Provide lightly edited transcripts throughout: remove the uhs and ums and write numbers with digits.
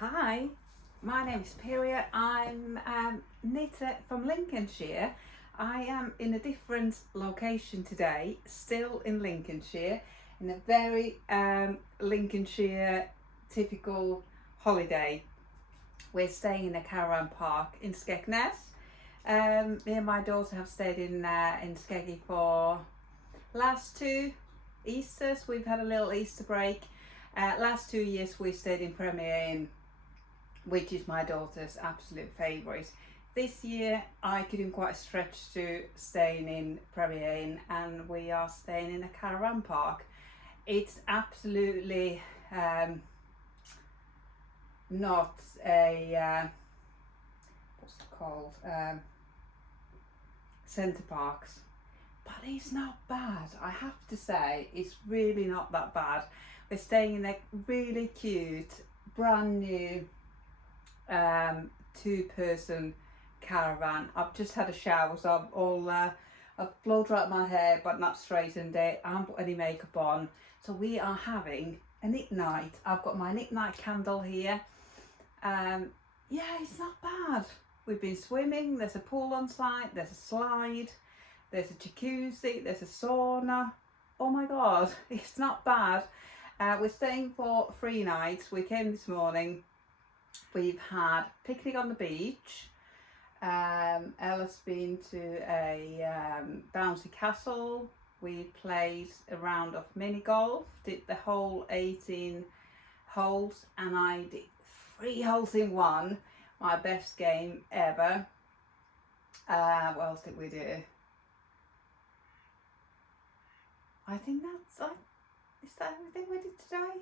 Hi, my name is Parrot. I'm a knitter from Lincolnshire. I am in a different location today, still in Lincolnshire, in a very Lincolnshire typical holiday. We're staying in a caravan park in Skegness. Me and my daughter have stayed in Skeggy for last two Easters. We've had a little Easter break. Last 2 years we stayed in Premier Inn, which is my daughter's absolute favourite. This year I couldn't quite stretch to staying in Premier Inn, and we are staying in a caravan park. It's absolutely not a what's it called, centre parks, but it's not bad. I have to say, it's really not that bad. We're staying in a really cute brand new 2-person caravan. I've just had a shower, so I'm all I've blow dried my hair but not straightened it. I haven't put any makeup on, so we are having a knit night. I've got my knit night candle here. Yeah, it's not bad. We've been swimming, there's a pool on site, there's a slide, there's a jacuzzi, there's a sauna. Oh my god, it's not bad. We're staying for 3 nights. We came this morning. We've had picnic on the beach. Ella's been to a bouncy castle. We played a round of mini golf, did the whole 18 holes, and I did 3 holes in one. My best game ever. What else did we do? I think is that everything we did today?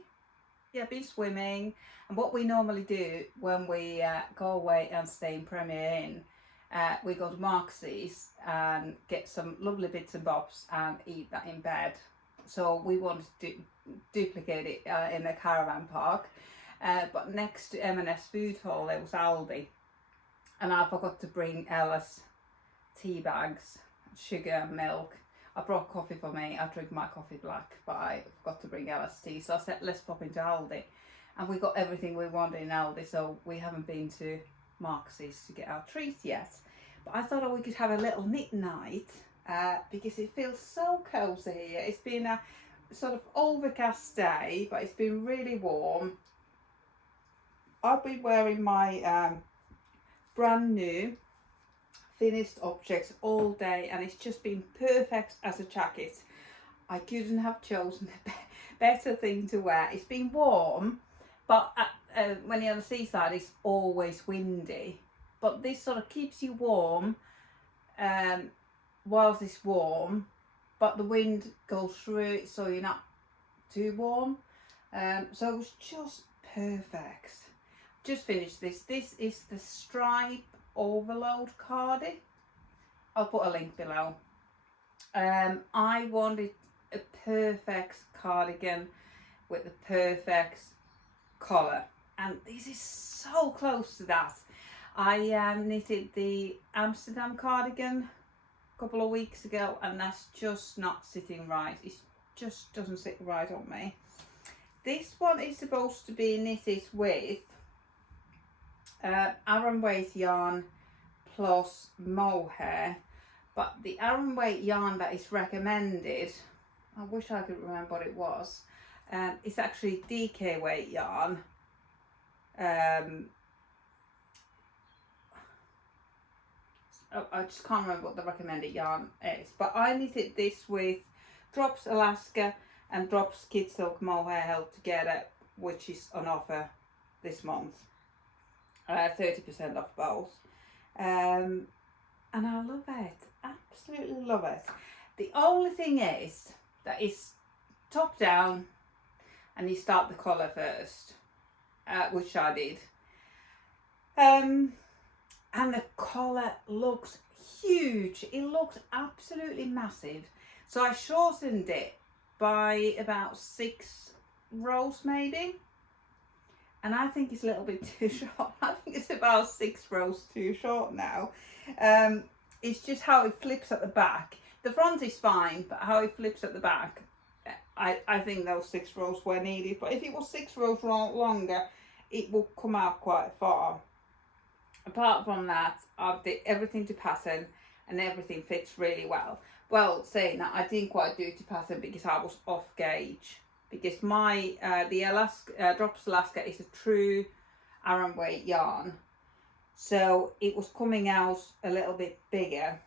Yeah, been swimming. And what we normally do when we go away and stay in Premier Inn, we go to Marxie's and get some lovely bits and bobs and eat that in bed. So we wanted to duplicate it in the caravan park. But next to M&S Food Hall there was Aldi, and I forgot to bring Ella's tea bags, sugar and milk. I brought coffee for me. I drink my coffee black, but I forgot to bring Ella's tea. So I said, let's pop into Aldi. And we got everything we wanted in Aldi, so we haven't been to Marxie's to get our treats yet. But I thought we could have a little knit night because it feels so cosy here. It's been a sort of overcast day, but it's been really warm. I've been wearing my brand new finished objects all day, and it's just been perfect as a jacket. I couldn't have chosen a better thing to wear. It's been warm, but when you're on the seaside it's always windy, but this sort of keeps you warm whilst it's warm, but the wind goes through it so you're not too warm. So it was just perfect. Just finished this. This is the stripe overload Cardi. I'll put a link below. I wanted a perfect cardigan with the perfect collar, and this is so close to that. I knitted the Amsterdam cardigan a couple of weeks ago, and that's just not sitting right. It just doesn't sit right on me. This one is supposed to be knitted with Aran weight yarn plus mohair, but the Aran weight yarn that is recommended, I wish I could remember what it was, it's actually DK weight yarn. I just can't remember what the recommended yarn is, but I knitted this with Drops Alaska and Drops Kid Silk mohair held together, which is on offer this month. 30% off both. And I love it, absolutely love it. The only thing is that it's top down and you start the collar first, which I did. And the collar looks huge. It looks absolutely massive. So I shortened it by about 6 rows maybe. And I think it's a little bit too short. I think it's about 6 rows too short now. It's just how it flips at the back. The front is fine, but how it flips at the back, I think those 6 rows were needed. But if it was 6 rows longer, it will come out quite far. Apart from that, I've did everything to pattern and everything fits really well. Well, saying that, I didn't quite do it to pattern because I was off gauge. Because my the Alaska Drops Alaska is a true Aran weight yarn, so it was coming out a little bit bigger.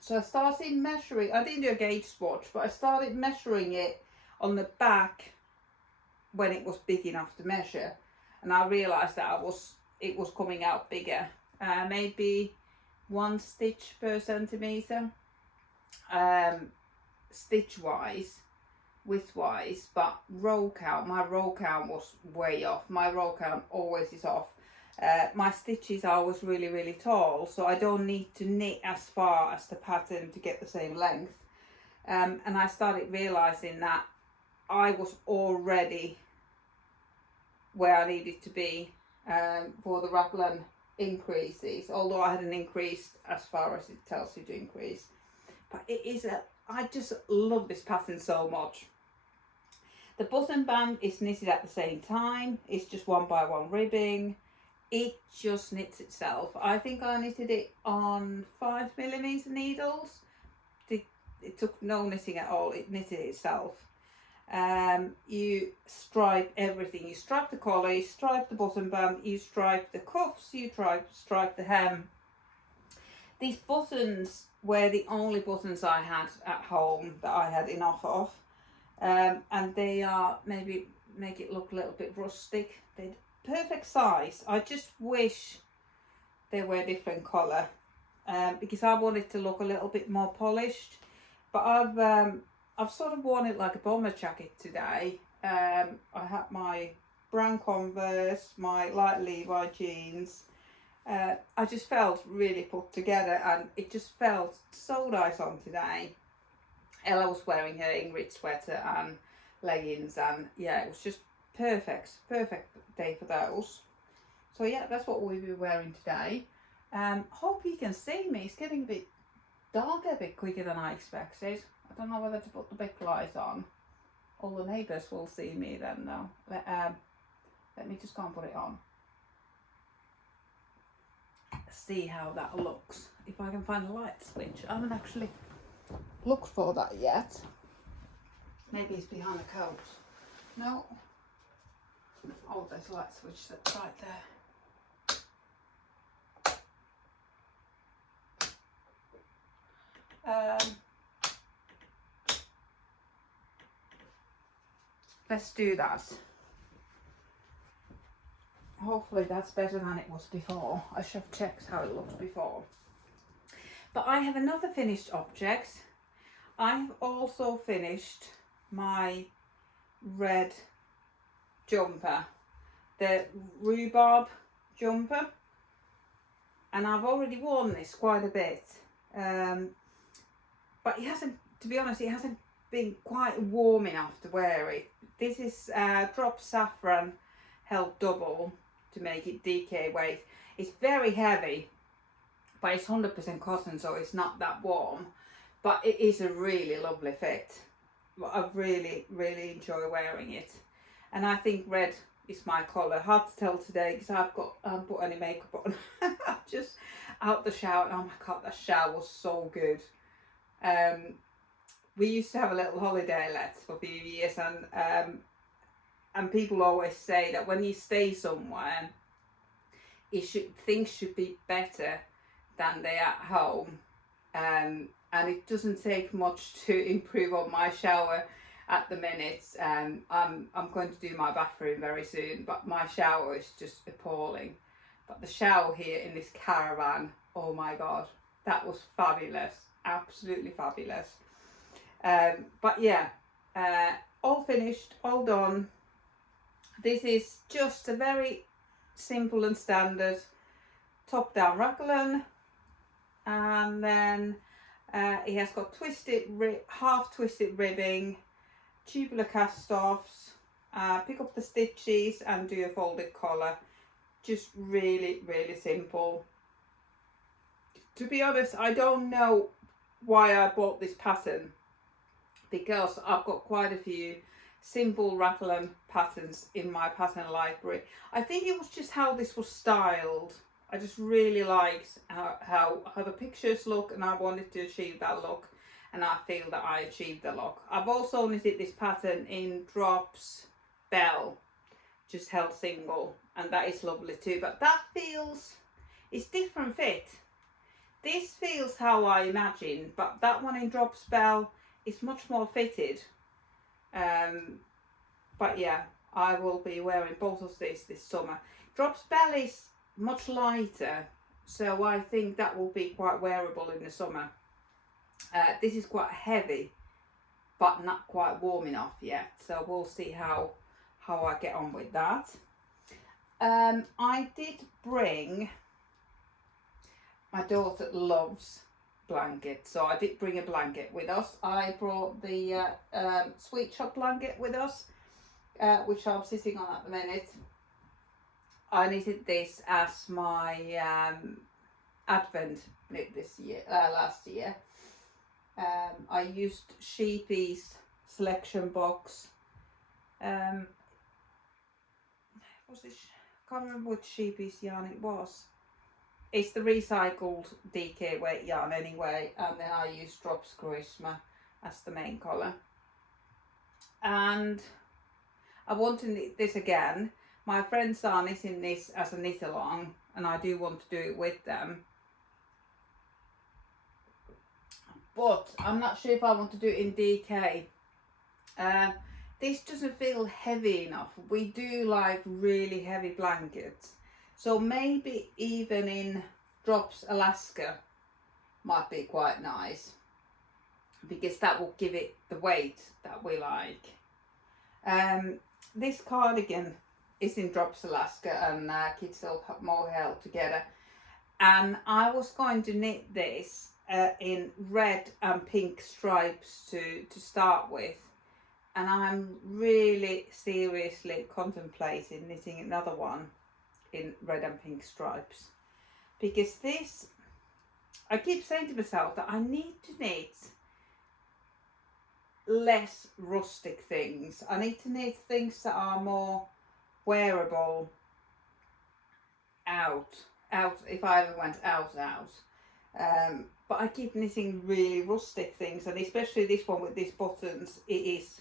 So I started measuring. I didn't do a gauge swatch, but I started measuring it on the back when it was big enough to measure, and I realised that it was coming out bigger, maybe 1 stitch per centimetre, stitch wise, width wise, but my row count was way off. My row count always is off. My stitches are always really, really tall, so I don't need to knit as far as the pattern to get the same length. And I started realising that I was already where I needed to be for the raglan increases, although I hadn't increased as far as it tells you to increase. But I just love this pattern so much. The button band is knitted at the same time. It's just 1 by 1 ribbing. It just knits itself. I think I knitted it on 5mm needles. It took no knitting at all. It knitted itself. You stripe everything. You stripe the collar, you stripe the button band, you stripe the cuffs, you stripe the hem. These buttons were the only buttons I had at home that I had enough of, and they are, maybe make it look a little bit rustic. They're perfect size. I just wish they were different colour, because I want it to look a little bit more polished. But I've sort of worn it like a bomber jacket today. I had my brown Converse, my light Levi jeans. I just felt really put together, and it just felt so nice on today. Ella was wearing her Ingrid Sweater and leggings, and yeah, it was just perfect day for those. So yeah, that's what we'll be wearing today. Hope you can see me. It's getting a bit dark a bit quicker than I expected. I don't know whether to put the big light on. All the neighbours will see me then though. Let me just go and put it on. See how that looks. If I can find a light switch. I haven't actually looked for that yet. Maybe it's behind the coat. No. Oh, there's a light switch that's right there. Let's do that. Hopefully that's better than it was before. I should have checked how it looked before. But I have another finished object. I've also finished my red jumper, the rhubarb jumper, and I've already worn this quite a bit. But it hasn't, to be honest, it hasn't been quite warm enough to wear it. This is drop saffron held double to make it DK weight. It's very heavy, but it's 100% cotton, so it's not that warm. But it is a really lovely fit. I really enjoy wearing it, and I think red is my colour. Hard to tell today because I haven't put any makeup on. I'm just out the shower. Oh my god, that shower was so good. We used to have a little holiday let for a few years, and people always say that when you stay somewhere, things should be better than they are at home. And it doesn't take much to improve on my shower at the minute. I'm going to do my bathroom very soon, but my shower is just appalling. But the shower here in this Caravan, oh my god, that was fabulous, absolutely fabulous. But yeah, all finished, all done. This is just a very simple and standard top down raglan, and then it has got half twisted ribbing, tubular cast offs, pick up the stitches and do a folded collar. Just really simple. To be honest, I don't know why I bought this pattern, because I've got quite a few simple raglan patterns in my pattern library. I think it was just how this was styled. I just really liked how the pictures look, and I wanted to achieve that look, and I feel that I achieved the look. I've also knitted this pattern in Drops Bell, just held single, and that is lovely too, but that feels, it's different fit. This feels how I imagined, but that one in Drops Bell is much more fitted. But yeah, I will be wearing both of these this summer. Drops Bell is much lighter, so I think that will be quite wearable in the summer. This is quite heavy, but not quite warm enough yet, so we'll see how I get on with that. I did bring, my daughter loves blanket, so I did bring a blanket with us. I brought the Sweet Shop blanket with us, which I'm sitting on at the minute. I knitted this as my Advent knit this year, last year. I used Sheepy's selection box. Was it? I can't remember which Sheepy's yarn it was. It's the recycled DK weight yarn anyway, and then I used Drops Charisma as the main colour. And I want to knit this again. My friends are knitting this as a knit along, and I do want to do it with them. But I'm not sure if I want to do it in DK. This doesn't feel heavy enough. We do like really heavy blankets. So maybe even in Drops Alaska might be quite nice, because that will give it the weight that we like. This cardigan is in Drops Alaska, and Kids Still More Held Together. And I was going to knit this in red and pink stripes to start with. And I'm really seriously contemplating knitting another one in red and pink stripes, because this, I keep saying to myself that I need to knit less rustic things. I need to knit things that are more wearable out if I ever went out. But I keep knitting really rustic things, and especially this one with these buttons, it is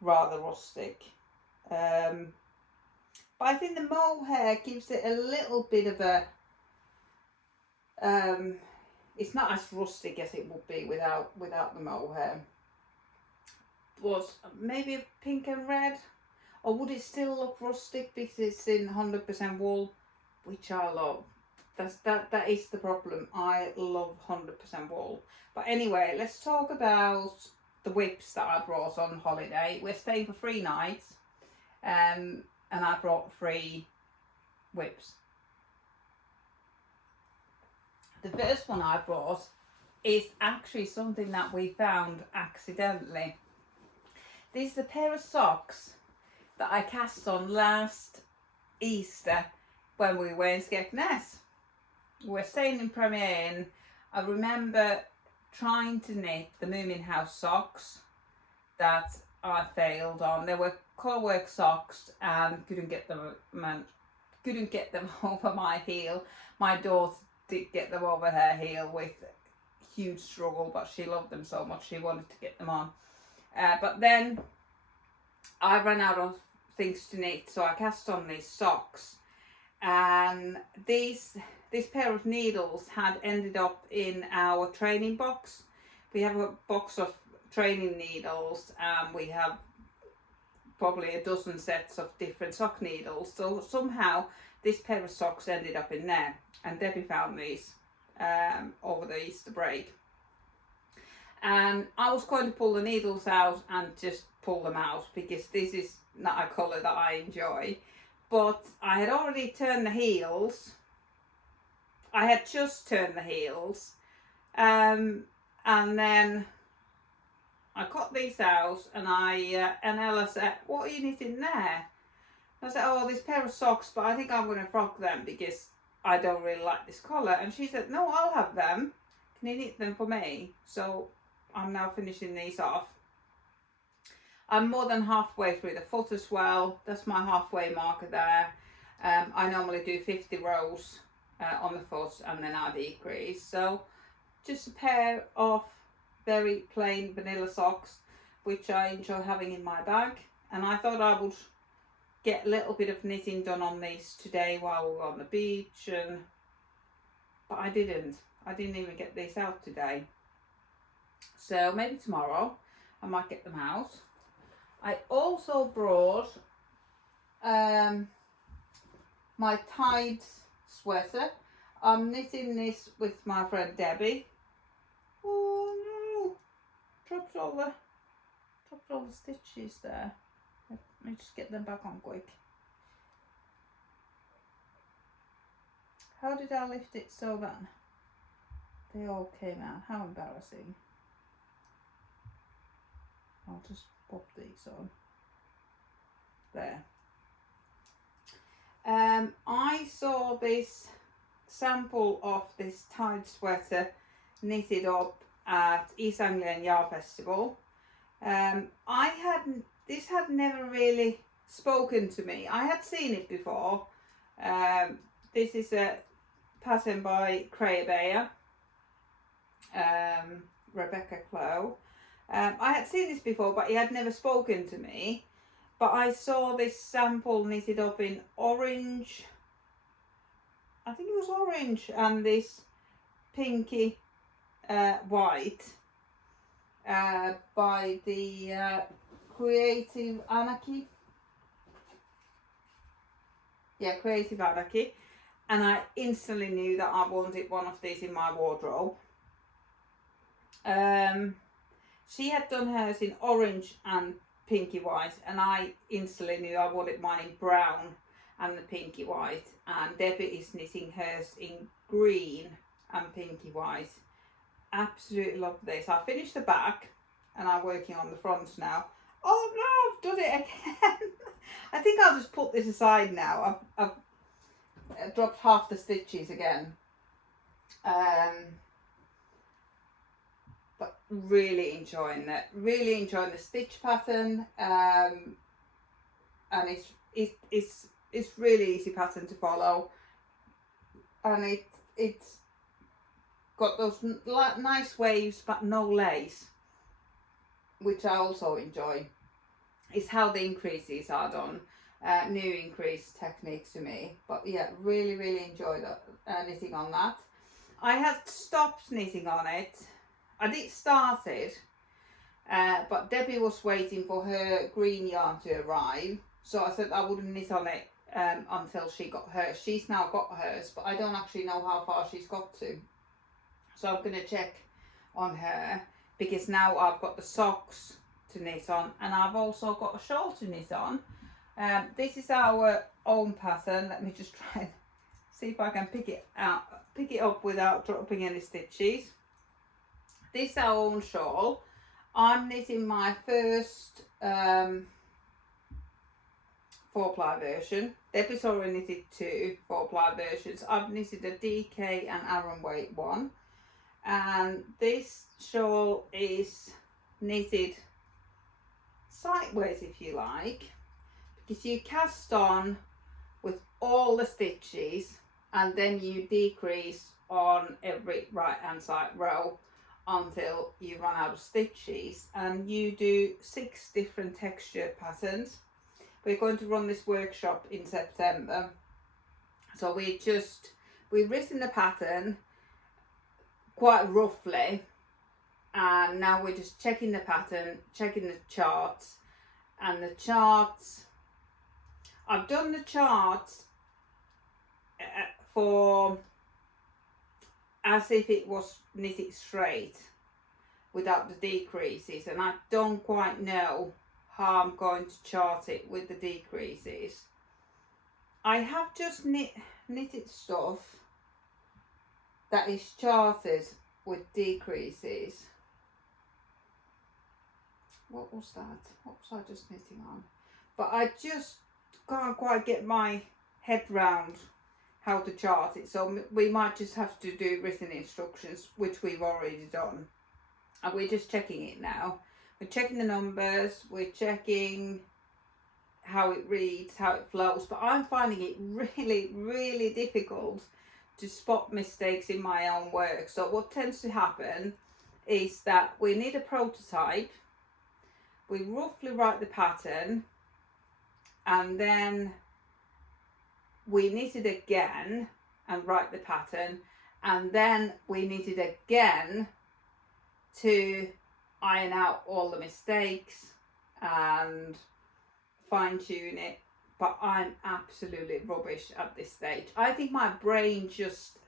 rather rustic. But I think the mohair gives it a little bit of a, it's not as rustic as it would be without the mohair. But maybe pink and red, or would it still look rustic because it's in 100% wool, which I love. That is the problem. I love 100% wool. But anyway, let's talk about the whips that I brought on holiday. We're staying for 3 nights, and I brought 3 whips. The first one I brought is actually something that we found accidentally. This is a pair of socks that I cast on last Easter when we were in Skegness. We're staying in Premier Inn. I remember trying to knit the Moomin House socks that I failed on. They were colourwork socks and couldn't get them over my heel. My daughter did get them over her heel with huge struggle, but she loved them so much she wanted to get them on. But then I ran out of things to knit, so I cast on these socks, and this pair of needles had ended up in our training box. We have a box of training needles, and we have probably a dozen sets of different sock needles. So somehow this pair of socks ended up in there, and Debbie found these over the Easter break. And I was going to pull the needles out and just pull them out, because this is not a colour that I enjoy. But I had already turned the heels. I had just turned the heels, and then I cut these out, and and Ella said, "What are you knitting there?" I said, "Oh, this pair of socks, but I think I'm going to frock them because I don't really like this colour." And she said, "No, I'll have them. Can you knit them for me?" So I'm now finishing these off. I'm more than halfway through the foot as well. That's my halfway marker there. I normally do 50 rows on the foot and then I decrease. So just a pair of very plain vanilla socks, which I enjoy having in my bag. And I thought I would get a little bit of knitting done on these today while we were on the beach, but I didn't even get these out today. So maybe tomorrow I might get them out. I also brought my Tydes Sweater. I'm knitting this with my friend Debbie. Oh no! Dropped all the stitches there. Let me just get them back on quick. How did I lift it so that they all came out? How embarrassing. I'll just pop these on. There. I saw this sample of this Tydes sweater knitted up at East Anglian Yarn Festival. This had never really spoken to me. I had seen it before. This is a pattern by Caravan, Rebecca Clow. I had seen this before, but it had never spoken to me. But I saw this sample knitted up in orange. I think it was orange and this pinky white by the Creative Anarchy. Yeah, Creative Anarchy. And I instantly knew that I wanted one of these in my wardrobe. She had done hers in orange and pinky white, and I instantly knew I wanted mine in brown and the pinky white. And Debbie is knitting hers in green and pinky white. Absolutely love this. I finished the back and I'm working on the front now. Oh no, I've done it again. I think I'll just put this aside now. I've dropped half the stitches again. But really enjoying it. Really enjoying the stitch pattern. And it's really easy pattern to follow. And it's got those nice waves but no lace, which I also enjoy. It's how the increases are done. New increase techniques to me, but yeah, really enjoyed knitting on that. I had stopped knitting on it. I did start it, but Debbie was waiting for her green yarn to arrive, so I said I wouldn't knit on it until she got hers. She's now got hers, but I don't actually know how far she's got to, so I'm going to check on her, because now I've got the socks to knit on, and I've also got a shawl to knit on. This is our own pattern. Let me just try and see if I can pick it up without dropping any stitches. This is our own shawl. I'm knitting my first 4-ply version. Debbie's already knitted 2 4-ply versions. I've knitted a DK and Aran weight one, and this shawl is knitted sideways, if you like, because you cast on with all the stitches and then you decrease on every right hand side row until you run out of stitches, and you do 6 different texture patterns. We're going to run this workshop in September, so we've written the pattern quite roughly, and now we're just checking the pattern, checking the charts. And the charts, I've done the charts for as if it was knitted straight without the decreases, and I don't quite know how I'm going to chart it with the decreases. I have just knitted stuff that is charted with decreases. What was that? What was I just knitting on? But I just can't quite get my head round how to chart it, so we might just have to do written instructions, which we've already done, and we're just checking it now. We're checking the numbers, we're checking how it reads, how it flows, but I'm finding it really, really difficult to spot mistakes in my own work. So what tends to happen is that we need a prototype, we roughly write the pattern, and then we knit it again and write the pattern, and then we knit it again to iron out all the mistakes and fine tune it. But I'm absolutely rubbish at this stage. I think my brain just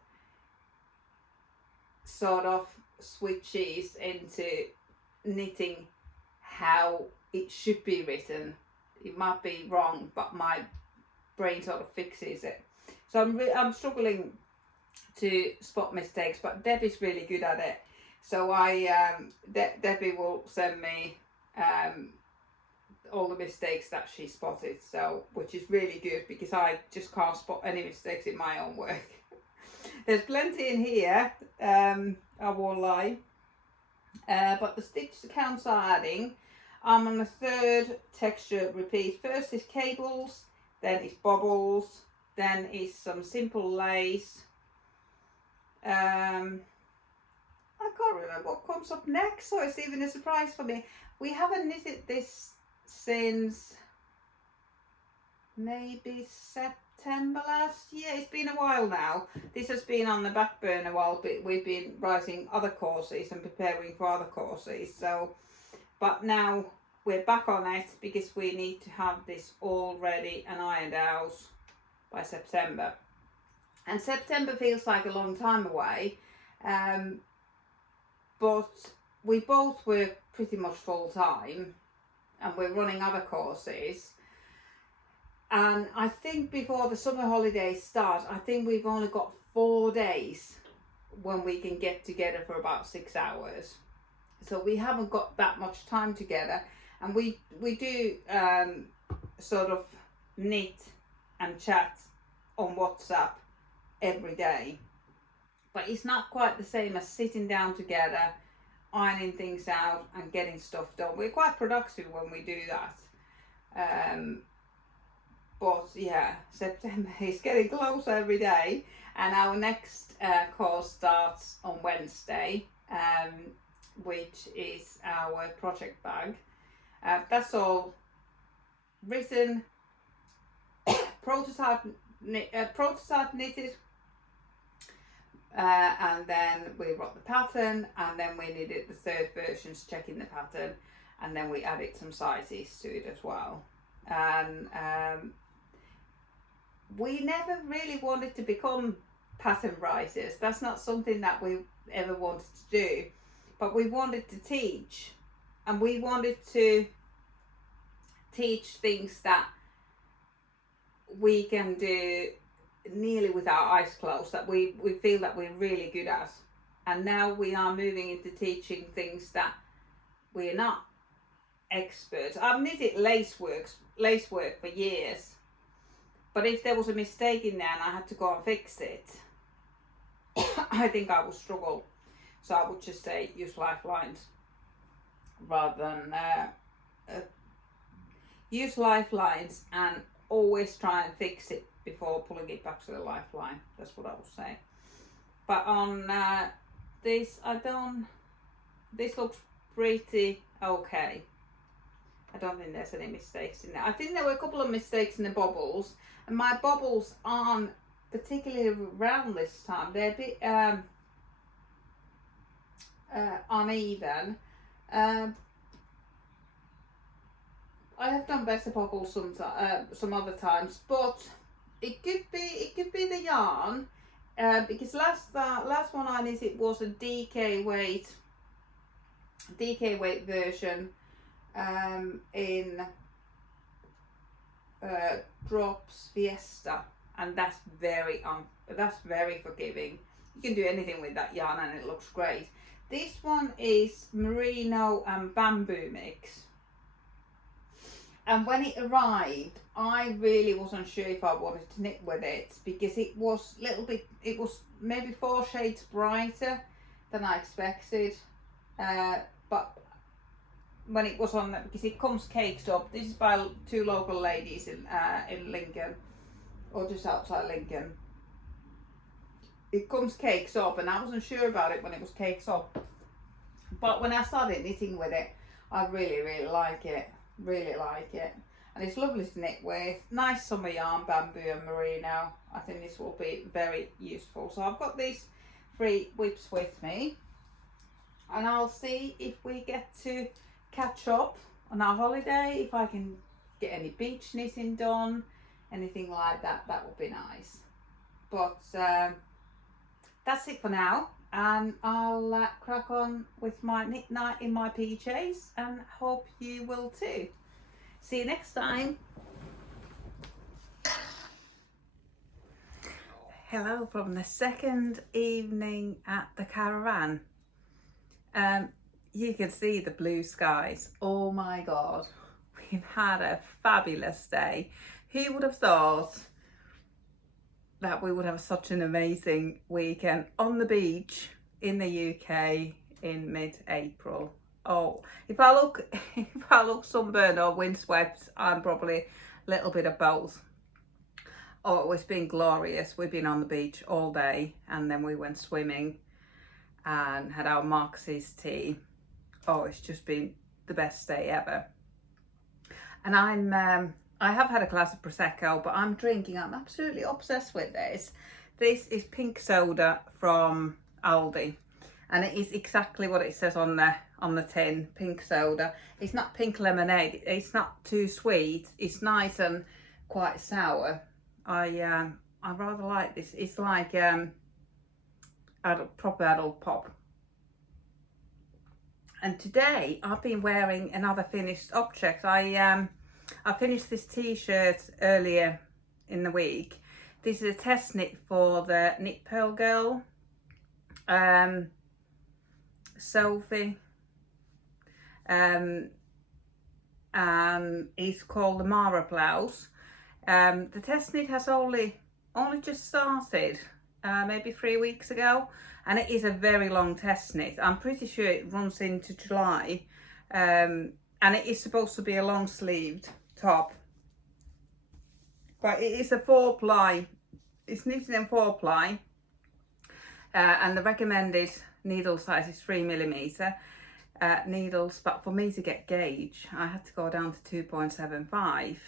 sort of switches into knitting how it should be written. It might be wrong, but my brain sort of fixes it. So I'm struggling to spot mistakes, but Debbie's really good at it. So Debbie will send me all the mistakes that she spotted, so which is really good because I just can't spot any mistakes in my own work. There's plenty in here, I won't lie, but the stitch counts are adding. I'm on the third texture repeat. First is cables, then it's bobbles, then is some simple lace. I can't remember what comes up next, so it's even a surprise for me. We haven't knitted this since maybe September last year. It's been a while now. This has been on the back burner while we've been writing other courses and preparing for other courses. So, but now we're back on it because we need to have this all ready and ironed out by September. And September feels like a long time away, but we both work pretty much full time and we're running other courses. And I think before the summer holidays start, I think we've only got 4 days when we can get together for about 6 hours. So we haven't got that much time together. And we do sort of knit and chat on WhatsApp every day. But it's not quite the same as sitting down together, ironing things out and getting stuff done. We're quite productive when we do that. But yeah, September is getting closer every day, and our next course starts on Wednesday, which is our project bag. That's all written, prototype knitted, and then we wrote the pattern, and then we needed the third versions checking the pattern, and then we added some sizes to it as well. And we never really wanted to become pattern writers. That's not something that we ever wanted to do, but we wanted to teach, and we wanted to teach things that we can do nearly with our eyes closed, that we feel that we're really good at. And now we are moving into teaching things that we're not experts. I've knitted lace work for years, but if there was a mistake in there and I had to go and fix it, I think I would struggle. So I would just say use lifelines rather than use lifelines, and always try and fix it before pulling it back to the lifeline. That's what I would say. But on this, this looks pretty okay. I don't think there's any mistakes in there. I think there were a couple of mistakes in the bobbles, and my bobbles aren't particularly round this time. They're a bit uneven. I have done better bobbles some other times, but it could be the yarn, because last one I knitted was a DK weight version in Drops Fiesta, and that's very forgiving. You can do anything with that yarn and it looks great. This one is merino and bamboo mix. And when it arrived, I really wasn't sure if I wanted to knit with it, because it was maybe 4 shades brighter than I expected. But when it was on, because it comes caked up. This is by two local ladies in Lincoln, or just outside Lincoln. It comes cakes up, and I wasn't sure about it when it was cakes up, but when I started knitting with it, I really like it. Really like it. And it's lovely to knit with. Nice summer yarn, bamboo and merino. I think this will be very useful. So I've got these 3 whips with me, and I'll see if we get to catch up on our holiday, if I can get any beach knitting done, anything like that. That would be nice. But that's it for now, and I'll crack on with my knit night in my PJs, and hope you will too. See you next time. Hello from the second evening at the Caravan. You can see the blue skies. Oh my God, we've had a fabulous day. Who would have thought that we would have such an amazing weekend on the beach in the UK in mid-April? Oh, if I look sunburned or windswept, I'm probably a little bit of both. Oh, it's been glorious. We've been on the beach all day, and then we went swimming and had our Marx's tea. Oh, it's just been the best day ever. And I have had a glass of Prosecco, but I'm absolutely obsessed with this. This is pink soda from Aldi, and it is exactly what it says on the tin, pink soda. It's not pink lemonade. It's not too sweet. It's nice and quite sour. I rather like this. It's like proper adult pop. And today I've been wearing another finished object. I finished this t-shirt earlier in the week. This is a test knit for the Knit Pearl Girl, Sophie, and it's called the Mara Blouse. The test knit has only just started, maybe 3 weeks ago, and it is a very long test knit. I'm pretty sure it runs into July, and it is supposed to be a long sleeved top, but it is a 4-ply. It's knitted in 4-ply, and the recommended needle size is 3mm needles, but for me to get gauge I had to go down to 2.75,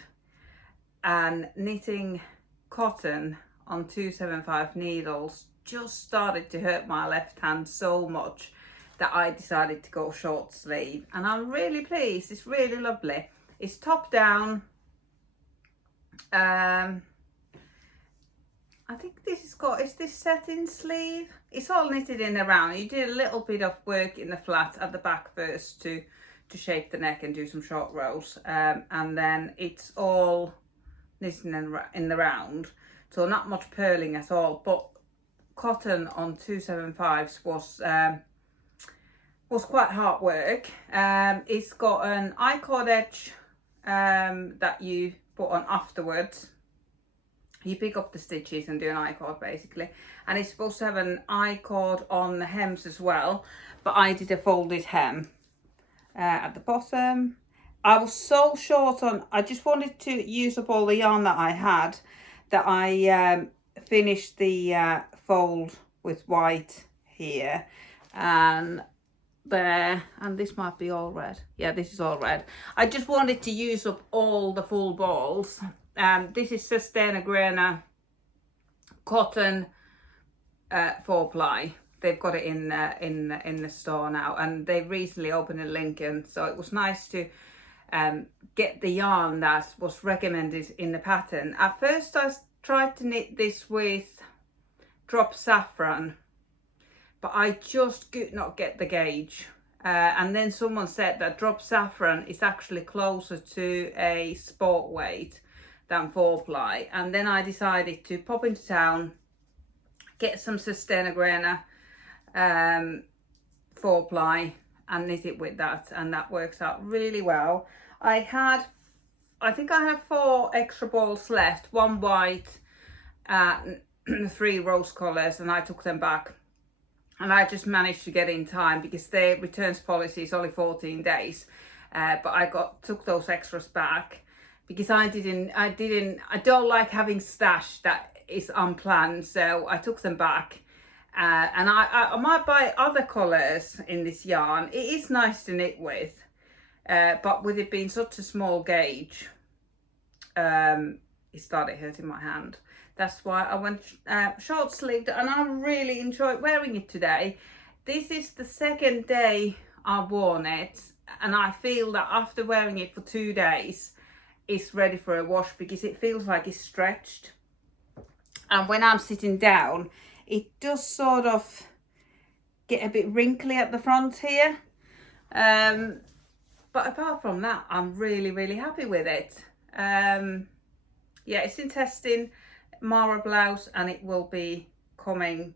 and knitting cotton on 275 needles just started to hurt my left hand so much that I decided to go short sleeve, and I'm really pleased. It's really lovely. It's top down. I think this is this satin sleeve. It's all knitted in around. You did a little bit of work in the flat at the back first to shape the neck and do some short rows, and then it's all knitted in the round, so not much purling at all. But cotton on 275s was quite hard work. It's got an I-cord edge that you put on afterwards. You pick up the stitches and do an I-cord basically, and it's supposed to have an I-cord on the hems as well, but I did a folded hem at the bottom. I was so short on, I just wanted to use up all the yarn that I had, that I finished the fold with white here and there, and this might be all red. Yeah, this is all red. I just wanted to use up all the full balls. This is Sustainer Grainer cotton 4-ply. They've got it in the store now, and they recently opened in Lincoln, so it was nice to get the yarn that was recommended in the pattern. At first I tried to knit this with drop saffron, but I just could not get the gauge, and then someone said that drop saffron is actually closer to a sport weight than 4-ply, and then I decided to pop into town, get some Sustainer Grainer 4-ply and knit it with that, and that works out really well. I think I have 4 extra balls left, 1 white, 3 rose colours, and I took them back, and I just managed to get in time because their returns policy is only 14 days. but I took those extras back because I don't like having stash that is unplanned, so I took them back. And I might buy other colours in this yarn. It is nice to knit with, but with it being such a small gauge, it started hurting my hand. That's why I went short sleeved, and I really enjoyed wearing it today. This is the second day I've worn it, and I feel that after wearing it for 2 days, it's ready for a wash because it feels like it's stretched. And when I'm sitting down, it does sort of get a bit wrinkly at the front here. But apart from that, I'm really, really happy with it. Yeah, it's in testing, Mara blouse, and it will be coming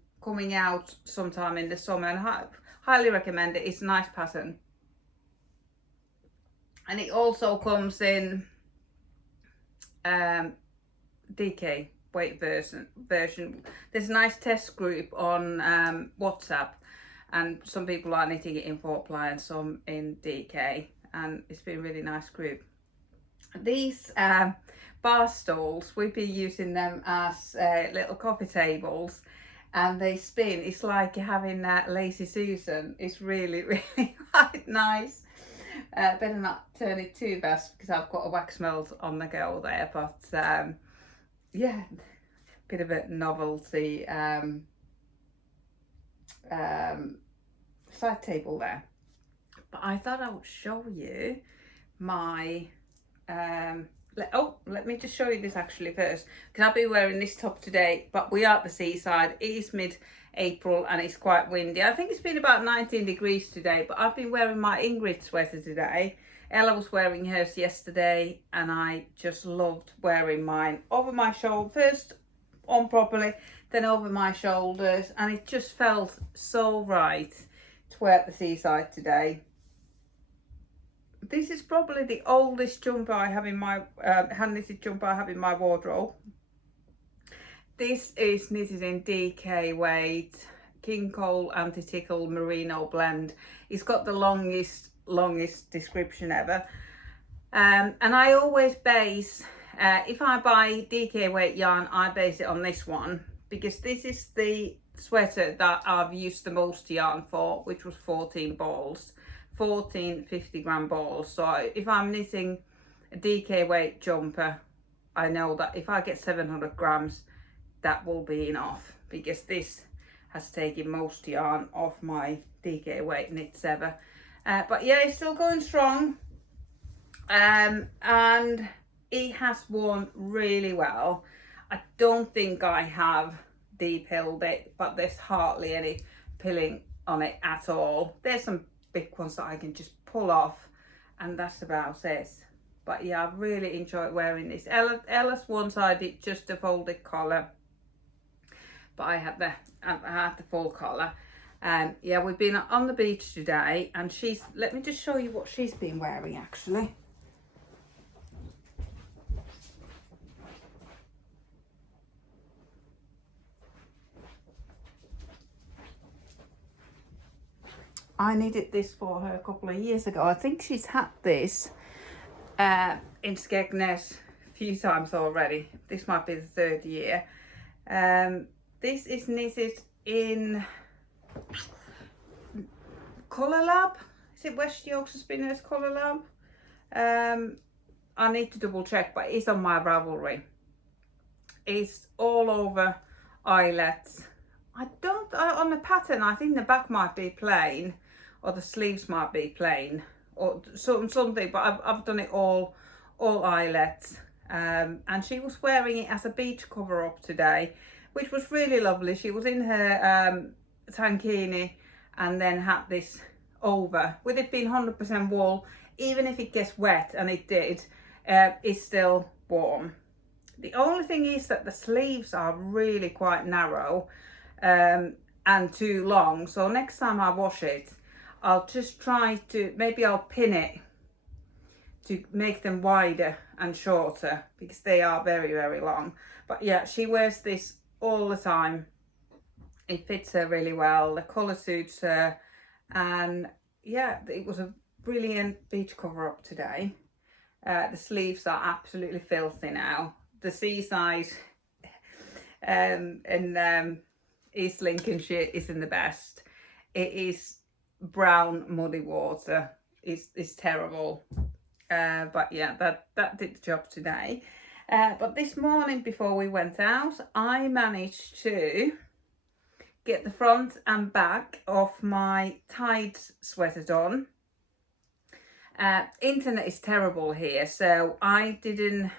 out sometime in the summer, and I highly recommend it. It's a nice pattern. And it also comes in DK weight version. There's a nice test group on WhatsApp, and some people are knitting it in 4-ply and some in DK, and it's been a really nice group. These bar stools, we've been using them as little coffee tables, and they spin. It's like having Lazy Susan. It's really, really quite nice. Better not turn it too fast because I've got a wax melt on the go there, but yeah, bit of a novelty side table there. But I thought I would show you my let me just show you this actually first, because I'll be wearing this top today, but we are at the seaside. It is mid-April and it's quite windy. I think it's been about 19 degrees today, but I've been wearing my Ingrid sweater today. Ella was wearing hers yesterday, and I just loved wearing mine over my shoulder, first on properly, then over my shoulders, and it just felt so right to wear at the seaside today. This is probably the oldest jumper I have in my hand knitted jumper I have in my wardrobe. This is knitted in DK weight, King Cole anti-tickle merino blend. It's got the longest description ever. And I always base, if I buy DK weight yarn, I base it on this one, because this is the sweater that I've used the most yarn for, which was 14 balls. 14 50-gram balls. So if I'm knitting a DK weight jumper, I know that if I get 700 grams, that will be enough, because this has taken most yarn off my DK weight knits ever. But yeah, it's still going strong, and it has worn really well. I don't think I have de-pilled it, but there's hardly any pilling on it at all. There's some big ones that I can just pull off, and that's about it. But yeah, I really enjoyed wearing this. Ella's one-sided, just a folded collar, but I had the full collar. Yeah, we've been on the beach today, and let me just show you what she's been wearing actually. I needed this for her a couple of years ago. I think she's had this in Skegness a few times already. This might be the 3rd year. This is knitted in Colour Lab. Is it West Yorkshire Spinners Colour Lab? I need to double check, but it's on my Ravelry. It's all over eyelets. On the pattern, I think the back might be plain, or the sleeves might be plain, or something, but I've done it all eyelets. And she was wearing it as a beach cover up today, which was really lovely. She was in her tankini and then had this over. With it being 100% wool, even if it gets wet, and it did, it's still warm. The only thing is that the sleeves are really quite narrow and too long, so next time I wash it, I'll just try to, maybe I'll pin it to make them wider and shorter, because they are very, very long. But yeah, she wears this all the time. It fits her really well, the colour suits her, and yeah, it was a brilliant beach cover up today. The sleeves are absolutely filthy now. The seaside in East Lincolnshire isn't the best. It is brown muddy water. It's terrible. But yeah, that did the job today. But this morning before we went out, I managed to get the front and back of my Tydes sweater done. Internet is terrible here, so I didn't,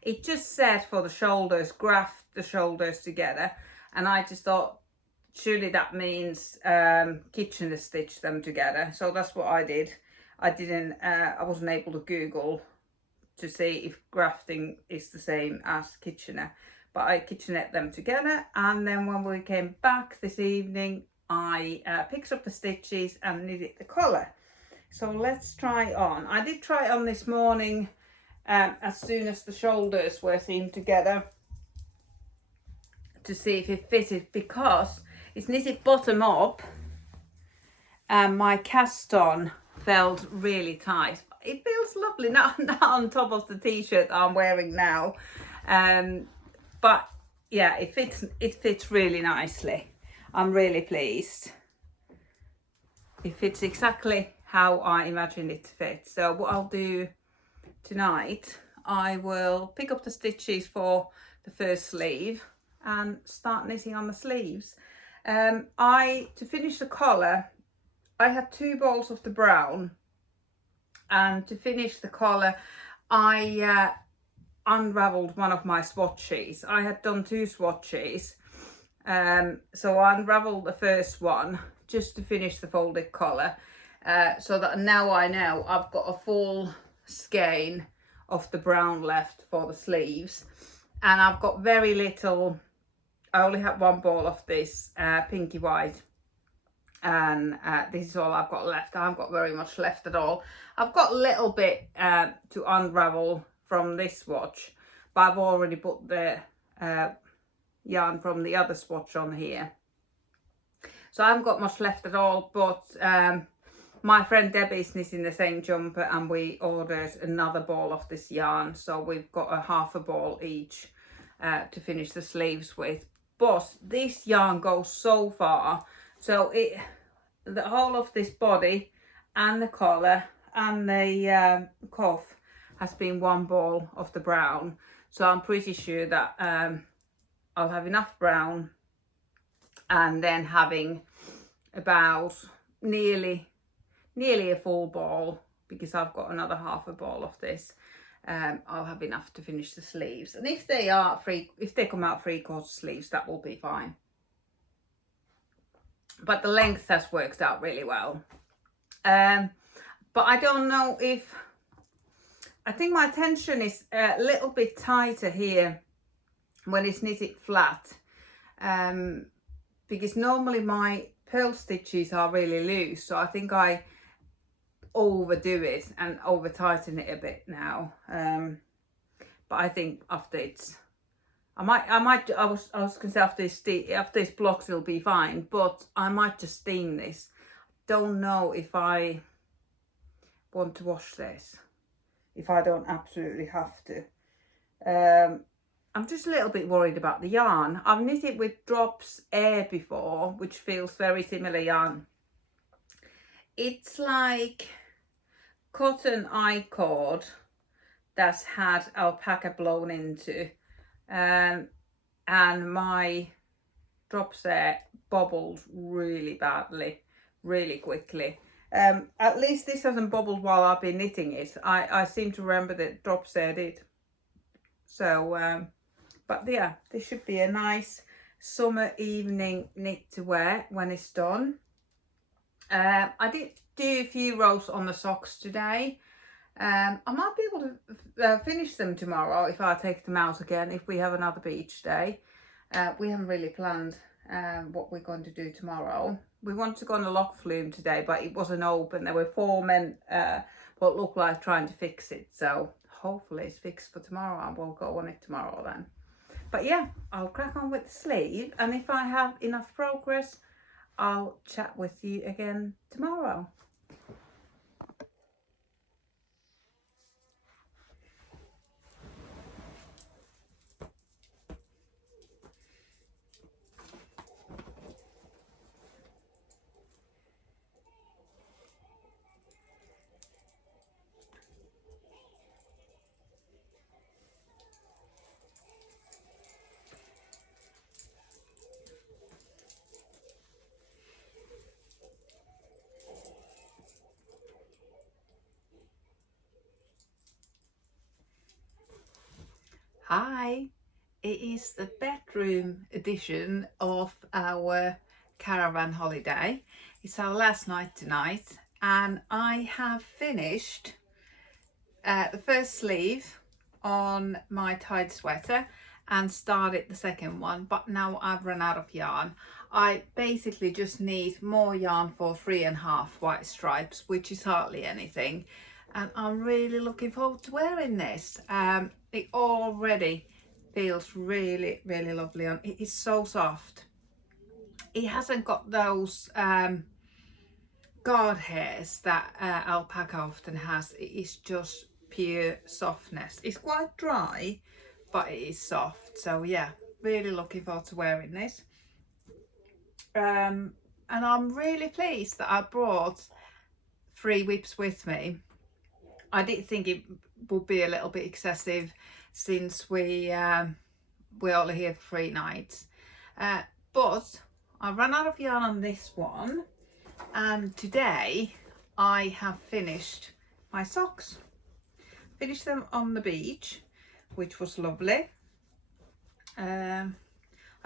it just said for the shoulders, graft the shoulders together, and I just thought surely that means Kitchener stitch them together, so that's what I did. I wasn't able to Google to see if grafting is the same as Kitchener, but I Kitchenered them together, and then when we came back this evening I picked up the stitches and knitted the collar. So let's try on. I did try on this morning as soon as the shoulders were seamed together to see if it fitted, because it's knitted bottom up and my cast on felt really tight. It feels lovely, not on top of the t-shirt I'm wearing now, but yeah, it fits really nicely. I'm really pleased. It fits exactly how I imagined it to fit. So what I'll do tonight, I will pick up the stitches for the first sleeve and start knitting on the sleeves. To finish the collar, I had 2 balls of the brown, and to finish the collar I unravelled one of my swatches. I had done 2 swatches, so I unravelled the first one just to finish the folded collar, so that now I know I've got a full skein of the brown left for the sleeves, and I've got very little. I only have 1 ball of this pinky white, and this is all I've got left. I haven't got very much left at all. I've got a little bit to unravel from this swatch, but I've already put the yarn from the other swatch on here, so I haven't got much left at all. But my friend Debbie's knitting the same jumper, and we ordered another ball of this yarn, so we've got a half a ball each to finish the sleeves with. But this yarn goes so far, so the whole of this body and the collar and the cuff has been 1 ball of the brown, so I'm pretty sure that I'll have enough brown, and then having about nearly a full ball, because I've got another half a ball of this, I'll have enough to finish the sleeves. And if they come out 3/4 sleeves, that will be fine. But the length has worked out really well. But I don't know if, I think my tension is a little bit tighter here when it's knitted flat, because normally my purl stitches are really loose, so I think I overdo it and over tighten it a bit now. But I think after it's, I was gonna say after this blocks it'll be fine, but I might just steam this. Don't know if I want to wash this, if I don't absolutely have to. I'm just a little bit worried about the yarn. I've knitted with Drops Air before, which feels very similar yarn. It's like cotton I-cord that's had alpaca blown into, and my Drops Air bobbled really badly, really quickly. At least this hasn't bobbled while I've been knitting it. I seem to remember that Drops Air did. So, but yeah, this should be a nice summer evening knit to wear when it's done. I did do a few rows on the socks today. I might be able to finish them tomorrow if I take them out again, if we have another beach day. We haven't really planned what we're going to do tomorrow. We wanted to go on a lock flume today, but it wasn't open. There were 4 men what looked like trying to fix it, so hopefully it's fixed for tomorrow and we'll go on it tomorrow then. But yeah, I'll crack on with the sleeve, and if I have enough progress, I'll chat with you again tomorrow. Hi, it is the bedroom edition of our caravan holiday. It's our last night tonight, and I have finished the first sleeve on my Tydes sweater and started the second one, but now I've run out of yarn. I basically just need more yarn for 3.5 white stripes, which is hardly anything, and I'm really looking forward to wearing this. It already feels really lovely on. It is so soft. It hasn't got those guard hairs that alpaca often has. It is just pure softness. It's quite dry, but it is soft. So yeah, really looking forward to wearing this. And I'm really pleased that I brought 3 whips with me. I did think it would be a little bit excessive since we're only here for 3 nights, but I ran out of yarn on this one, and today I have finished my socks. Finished them on the beach, which was lovely. I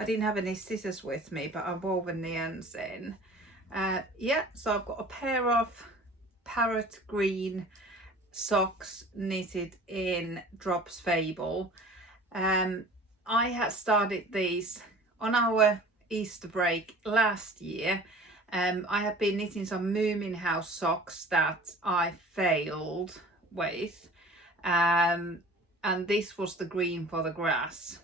didn't have any scissors with me, but I've woven the ends in. Yeah, so I've got a pair of Parrot green socks knitted in Drops Fable. I had started these on our Easter break last year. I had been knitting some Moomin House socks that I failed with, and this was the green for the grass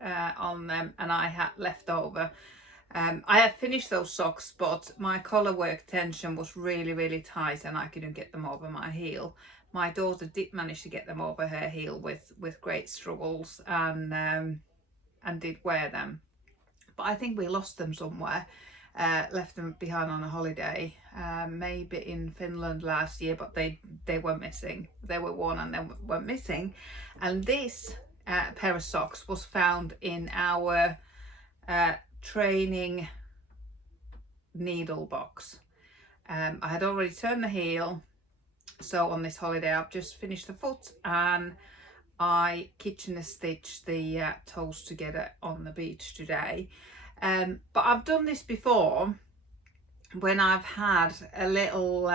on them, and I had left over. I had finished those socks, but my collar work tension was really tight and I couldn't get them over my heel. My daughter did manage to get them over her heel with great struggles, and did wear them. But I think we lost them somewhere, left them behind on a holiday, maybe in Finland last year, but they were missing. They were worn and they were missing. And this pair of socks was found in our training needle box. I had already turned the heel, so on this holiday I've just finished the foot and I kitchen stitched the toes together on the beach today. But I've done this before when I've had a little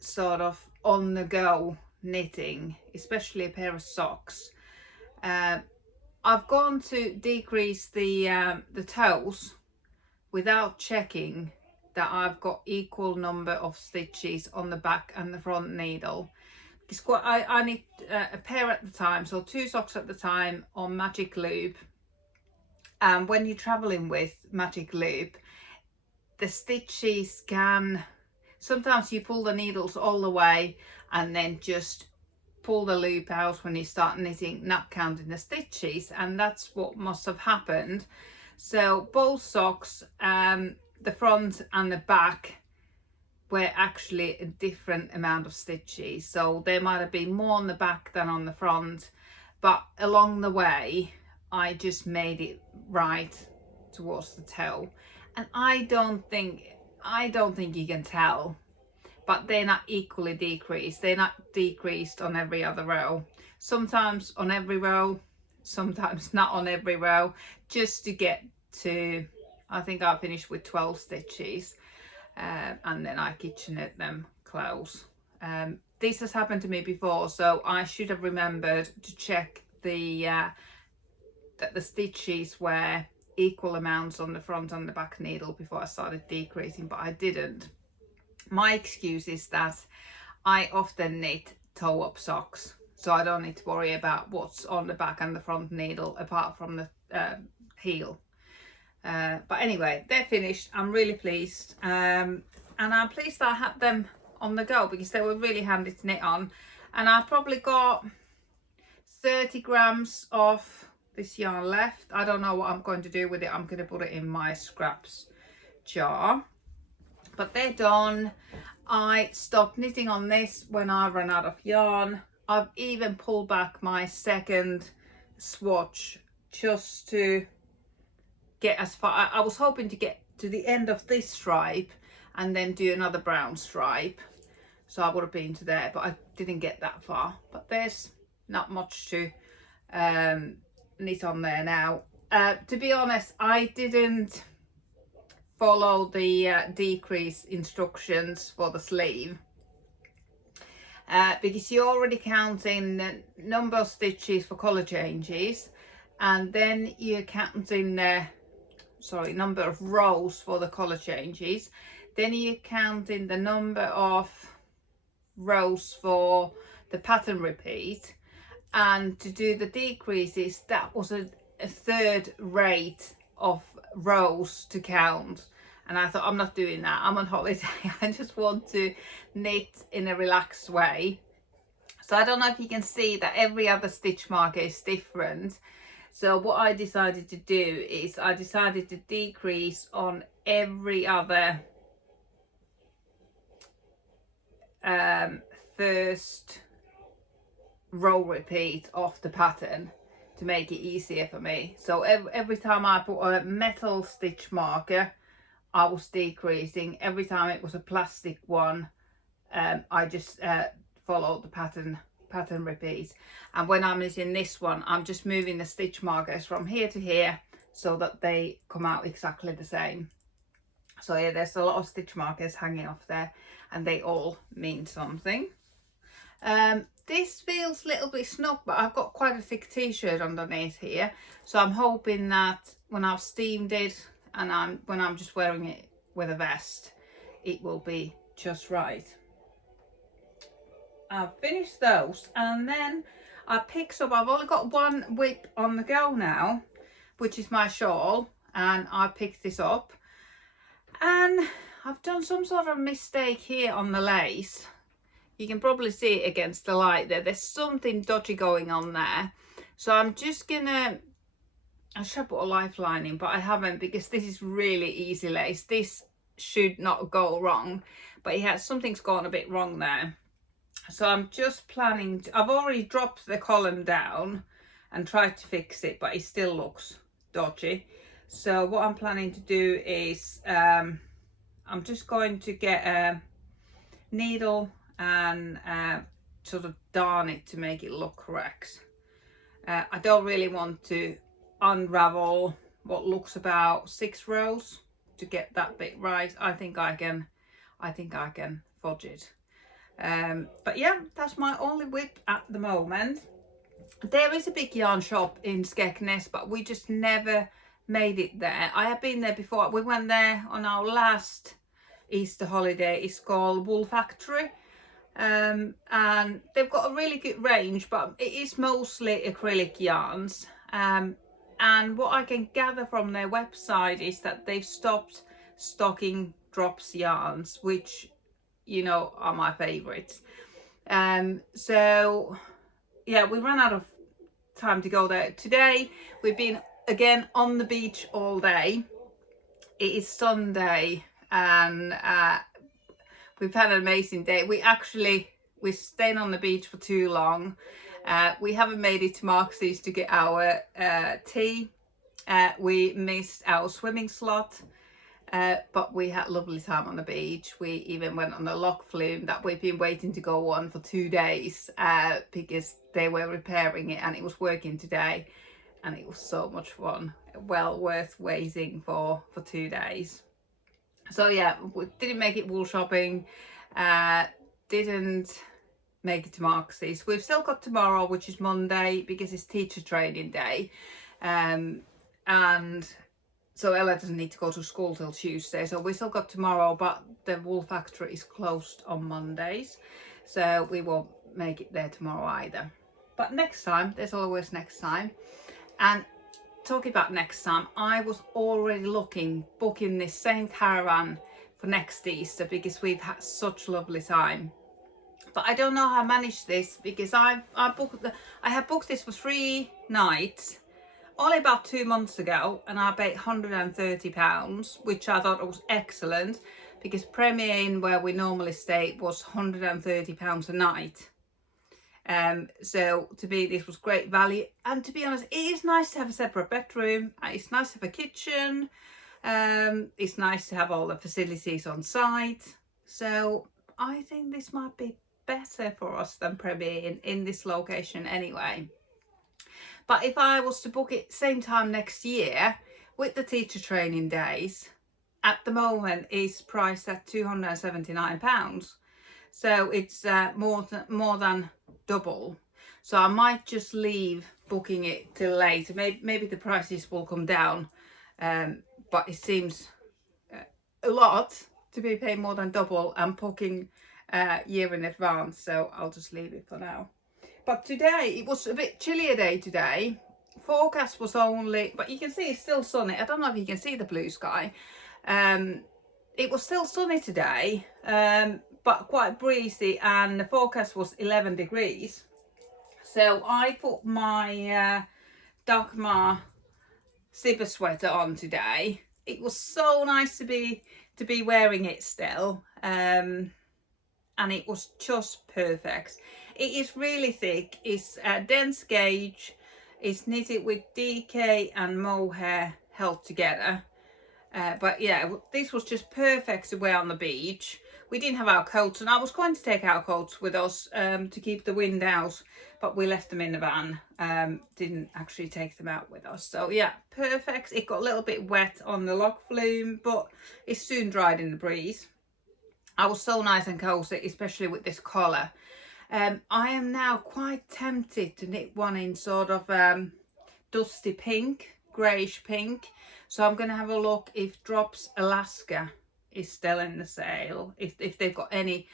sort of on the go knitting, especially a pair of socks. I've gone to decrease the toes without checking that I've got equal number of stitches on the back and the front needle. It's quite, I need a pair at the time, so 2 socks at the time on magic loop. And when you're traveling with magic loop, the stitches can, sometimes you pull the needles all the way and then just pull the loop out when you start knitting, not counting the stitches, and that's what must have happened. So both socks, the front and the back, were actually a different amount of stitches, so there might have been more on the back than on the front, but along the way I just made it right towards the toe. And I don't think you can tell, but they're not equally decreased. They're not decreased on every other row. Sometimes on every row, sometimes not on every row, just to get to, I think I finished with 12 stitches, and then I kitchened them close. This has happened to me before, so I should have remembered to check that the stitches were equal amounts on the front and the back needle before I started decreasing, but I didn't. My excuse is that I often knit toe up socks, so I don't need to worry about what's on the back and the front needle apart from the heel. But anyway, they're finished. I'm really pleased, and I'm pleased that I had them on the go because they were really handy to knit on. And I probably got 30 grams of this yarn left. I don't know what I'm going to do with it. I'm going to put it in my scraps jar, but they're done. I stopped knitting on this when I ran out of yarn. I've even pulled back my second swatch just to get as far. I was hoping to get to the end of this stripe and then do another brown stripe, so I would have been to there, but I didn't get that far. But there's not much to knit on there now. To be honest, I didn't follow the decrease instructions for the sleeve because you're already counting the number of stitches for colour changes, and then you're counting the number of rows for the colour changes, then you're counting the number of rows for the pattern repeat, and to do the decreases, that was a third rate of rows to count. And I thought, I'm not doing that, I'm on holiday. I just want to knit in a relaxed way. So I don't know if you can see that every other stitch marker is different. So what I decided to do is I decided to decrease on every other first row repeat of the pattern to make it easier for me. So every time I put a metal stitch marker, I was decreasing. Every time it was a plastic one, I just followed the pattern repeats. And when I'm using this one, I'm just moving the stitch markers from here to here so that they come out exactly the same. So yeah, there's a lot of stitch markers hanging off there, and they all mean something. This feels a little bit snug, but I've got quite a thick t-shirt underneath here, so I'm hoping that when I've steamed it and when I'm just wearing it with a vest, it will be just right. I've finished those, and then I picked up, I've only got one whip on the go now, which is my shawl, and I picked this up, and I've done some sort of mistake here on the lace. You can probably see it against the light there. There's something dodgy going on there. So I'm just gonna, I should put a lifeline in, but I haven't, because this is really easy lace. This should not go wrong, but something's gone a bit wrong there. So I'm just planning to, I've already dropped the column down and tried to fix it, but it still looks dodgy. So what I'm planning to do is I'm just going to get a needle and sort of darn it to make it look correct. I don't really want to unravel what looks about 6 rows to get that bit right. I think I can fudge it. But yeah, that's my only whip at the moment. There is a big yarn shop in Skegness, but we just never made it there. I have been there before. We went there on our last Easter holiday. It's called Wool Factory, and they've got a really good range, but it is mostly acrylic yarns, and what I can gather from their website is that they've stopped stocking drops yarns, which, you know, are my favorites. So yeah, we ran out of time to go there. Today we've been again on the beach all day. It is Sunday, and we've had an amazing day. We're staying on the beach for too long. We haven't made it to Marks's to get our tea. We missed our swimming slot, but we had a lovely time on the beach. We even went on a lock flume that we've been waiting to go on for 2 days because they were repairing it and it was working today, and it was so much fun. Well worth waiting for 2 days. So yeah, we didn't make it wool shopping, didn't make it to Marks's. We've still got tomorrow, which is Monday, because it's teacher training day, and so Ella doesn't need to go to school till Tuesday. So we still got tomorrow, but the Wool Factory is closed on Mondays, so we won't make it there tomorrow either. But next time, there's always next time. And talking about next time, I was already booking this same caravan for next Easter, because we've had such a lovely time. But I don't know how I managed this, because I had booked this for 3 nights only about 2 months ago, and I paid £130, which I thought was excellent, because Premier Inn, where we normally stay, was £130 a night. So to me, this was great value. And to be honest, it is nice to have a separate bedroom. It's nice to have a kitchen. It's nice to have all the facilities on site. So I think this might be better for us than Premier Inn in this location anyway. But if I was to book it same time next year with the teacher training days, at the moment is priced at £279. So it's more than double. So I might just leave booking it till later. Maybe the prices will come down, but it seems a lot to be paying more than double and booking year in advance. So I'll just leave it for now. But today it was a bit chillier day today. Forecast was only, but you can see it's still sunny. I don't know if you can see the blue sky. It was still sunny today, but quite breezy, and the forecast was 11 degrees. So I put my Dagmar zipper sweater on today. It was so nice to be wearing it still, and it was just perfect. It is really thick. It's a dense gauge. It's knitted with DK and mohair held together. But yeah, this was just perfect to wear on the beach. We didn't have our coats, and I was going to take our coats with us to keep the wind out, but we left them in the van. Didn't actually take them out with us. So yeah, perfect. It got a little bit wet on the log flume, but it soon dried in the breeze. I was so nice and cozy, especially with this collar. I am now quite tempted to knit one in sort of dusty pink, greyish pink. So I'm going to have a look if Drops Alaska is still in the sale, if they've got any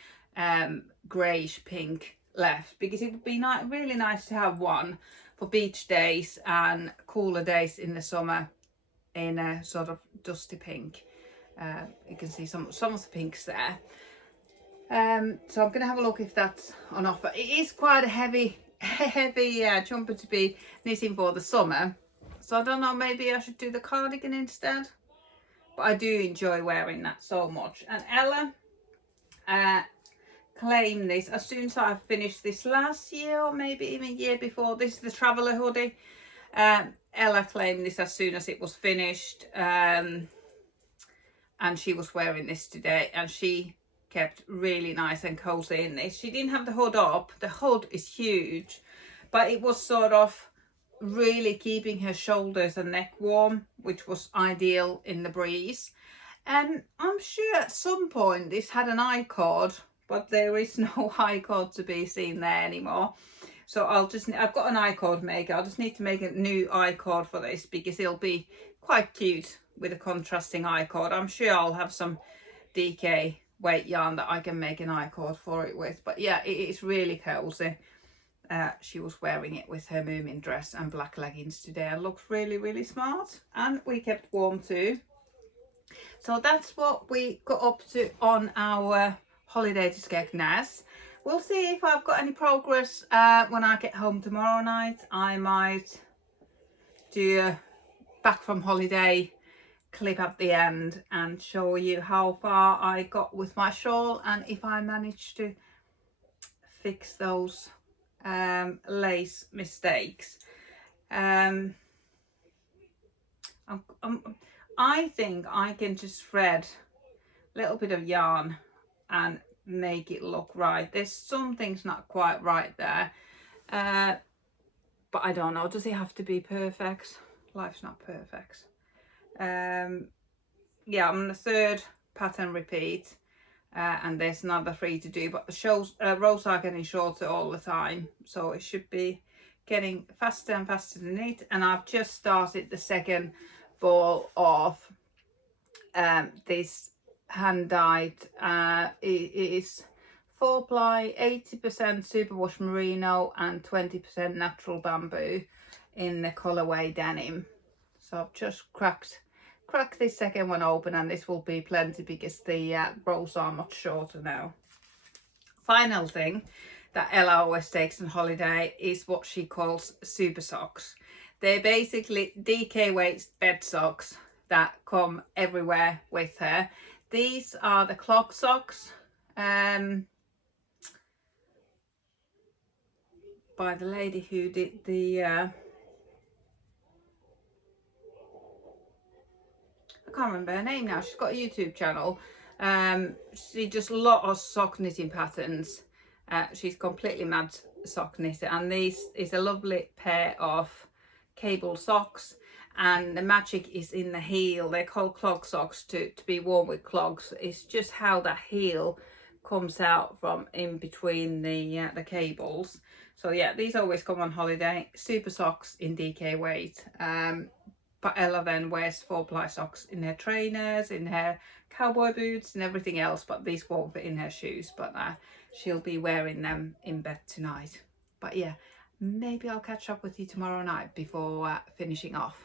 greyish pink left, because it would be really nice to have one for beach days and cooler days in the summer in a sort of dusty pink. You can see some of the pinks there. So I'm going to have a look if that's on offer. It is quite a heavy jumper to be knitting for the summer. So I don't know, maybe I should do the cardigan instead. But I do enjoy wearing that so much. And Ella claimed this as soon as I finished this last year, or maybe even year before. This is the traveller hoodie. Ella claimed this as soon as it was finished. And she was wearing this today. And she kept really nice and cozy in this. She didn't have the hood up. The hood is huge. But it was sort of really keeping her shoulders and neck warm, which was ideal in the breeze. And I'm sure at some point this had an I-cord, but there is no I-cord to be seen there anymore. So I've got an I-cord maker. I'll just need to make a new I-cord for this, because it'll be quite cute with a contrasting I-cord. I'm sure I'll have some DK weight yarn that I can make an I-cord for it with. But yeah, it is really cozy. She was wearing it with her Moomin dress and black leggings today and looked really, really smart. And we kept warm too. So that's what we got up to on our holiday to Skegness. We'll see if I've got any progress when I get home tomorrow night. I might do a back from holiday clip at the end and show you how far I got with my shawl and if I managed to fix those lace mistakes. I think I can just thread a little bit of yarn and make it look right. There's some things not quite right there, but I don't know, does it have to be perfect? Life's not perfect. Yeah, I'm on the third pattern repeat. And there's another 3 to do, but the rows are getting shorter all the time, so it should be getting faster and faster to knit. And I've just started the second ball of this hand dyed. It is 4-ply, 80% superwash merino and 20% natural bamboo in the colorway denim. So I've just cracked this second one open, and this will be plenty because the rows are much shorter now. Final thing that Ella always takes on holiday is what she calls super socks. They're basically DK weight bed socks that come everywhere with her. These are the clog socks by the lady who did the I can't remember her name now. She's got a YouTube channel. She does a lot of sock knitting patterns. She's completely mad sock knitter, and this is a lovely pair of cable socks, and the magic is in the heel. They're called clog socks to be worn with clogs. It's just how that heel comes out from in between the cables. So yeah, these always come on holiday. Super socks in DK weight. But Ella then wears 4-ply socks in her trainers, in her cowboy boots and everything else, but these won't fit in her shoes. But she'll be wearing them in bed tonight. But yeah, maybe I'll catch up with you tomorrow night before finishing off.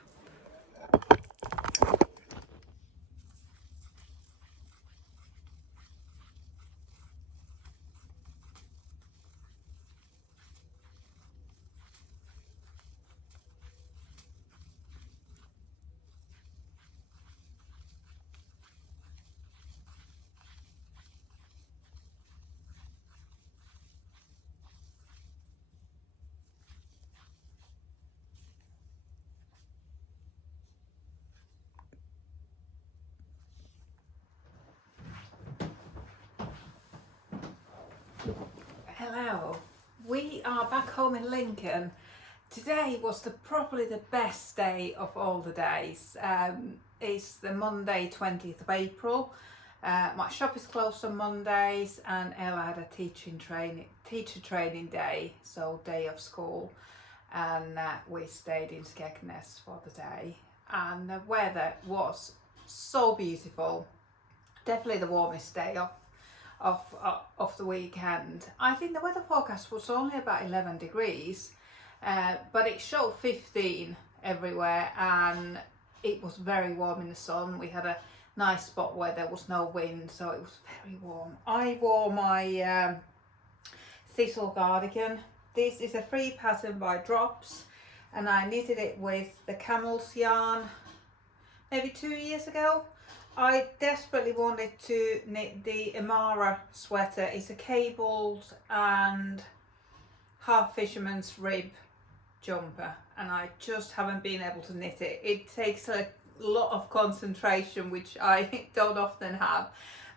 Hello, we are back home in Lincoln. Today was probably the best day of all the days. It's the Monday 20th of April. My shop is closed on Mondays, and Ella had a teacher training day, so day of school, and we stayed in Skegness for the day, and the weather was so beautiful. Definitely the warmest day of the weekend. I think the weather forecast was only about 11 degrees, but it showed 15 everywhere, and it was very warm in the sun. We had a nice spot where there was no wind, so it was very warm. I wore my thistle cardigan. This is a free pattern by Drops, and I knitted it with the camel's yarn maybe 2 years ago. I desperately wanted to knit the Rhabarber sweater. It's a cabled and half fisherman's rib jumper, and I just haven't been able to knit it. It takes a lot of concentration, which I don't often have.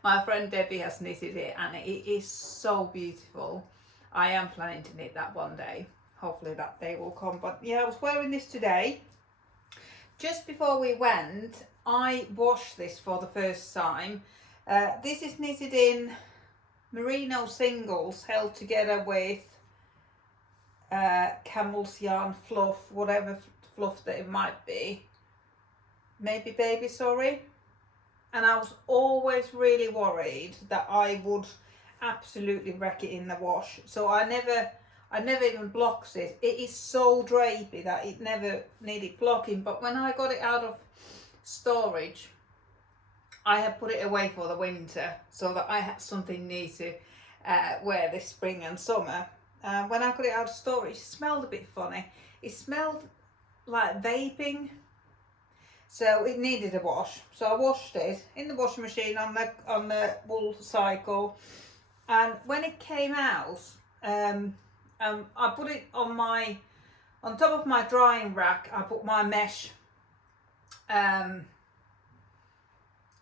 My friend Debbie has knitted it, and it is so beautiful. I am planning to knit that one day. Hopefully that day will come. But yeah, I was wearing this today. Just before we went, I washed this for the first time. This is knitted in merino singles held together with camel's yarn fluff, whatever fluff that it might be. Maybe baby, sorry. And I was always really worried that I would absolutely wreck it in the wash. So I never even blocked it. It is so drapey that it never needed blocking. But when I got it out of storage, I had put it away for the winter so that I had something new to wear this spring and summer. When I got it out of storage, it smelled a bit funny. It smelled like vaping, so it needed a wash. So I washed it in the washing machine on the wool cycle, and when it came out, I put it on top of my drying rack. I put my mesh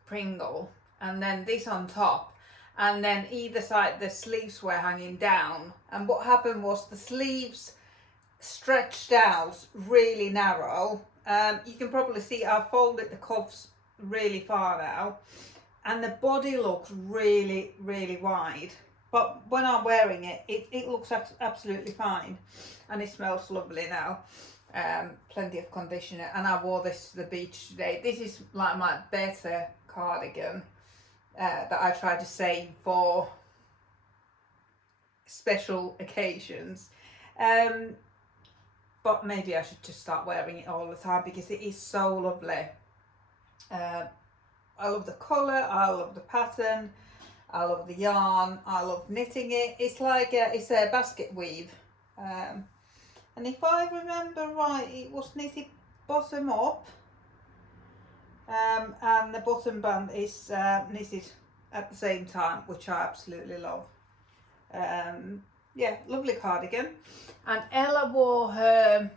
Pringle, and then this on top, and then either side the sleeves were hanging down, and what happened was the sleeves stretched out really narrow. You can probably see I've folded the cuffs really far now, and the body looks really wide, but when I'm wearing it, it looks absolutely fine, and it smells lovely now. Plenty of conditioner, and I wore this to the beach today. This is like my better cardigan that I try to save for special occasions, but maybe I should just start wearing it all the time because it is so lovely. I love the colour, I love the pattern, I love the yarn, I love knitting it. It's like it's a basket weave, and if I remember right, it was knitted bottom up, and the bottom band is knitted at the same time, which I absolutely love. Yeah, lovely cardigan. And Ella wore her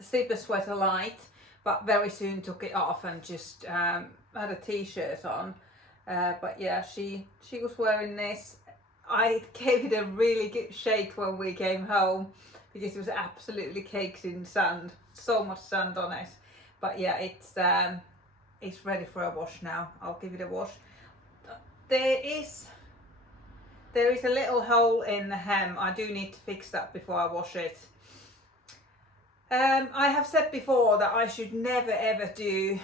Super Sweater light, but very soon took it off and just had a t-shirt on. But yeah, she was wearing this. I gave it a really good shake when we came home because it was absolutely caked in sand, so much sand on it. But yeah, it's ready for a wash now. I'll give it a wash. There is a little hole in the hem. I do need to fix that before I wash it. I have said before that I should never ever do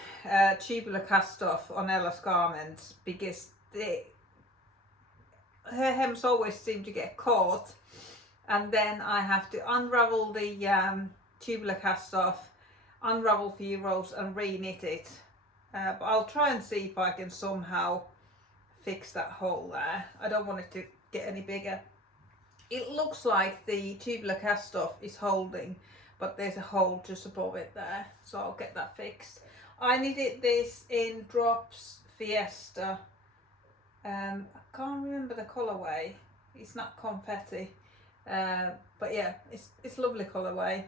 tubular cast off on Ella's garments because her hems always seem to get caught, and then I have to unravel the tubular cast off, unravel a few rows and re-knit it. But I'll try and see if I can somehow fix that hole there. I don't want it to get any bigger. It looks like the tubular cast off is holding, but there's a hole just above it there, so I'll get that fixed. I knitted this in Drops Fiesta. I can't remember the colourway. It's not confetti, but yeah, it's lovely colourway,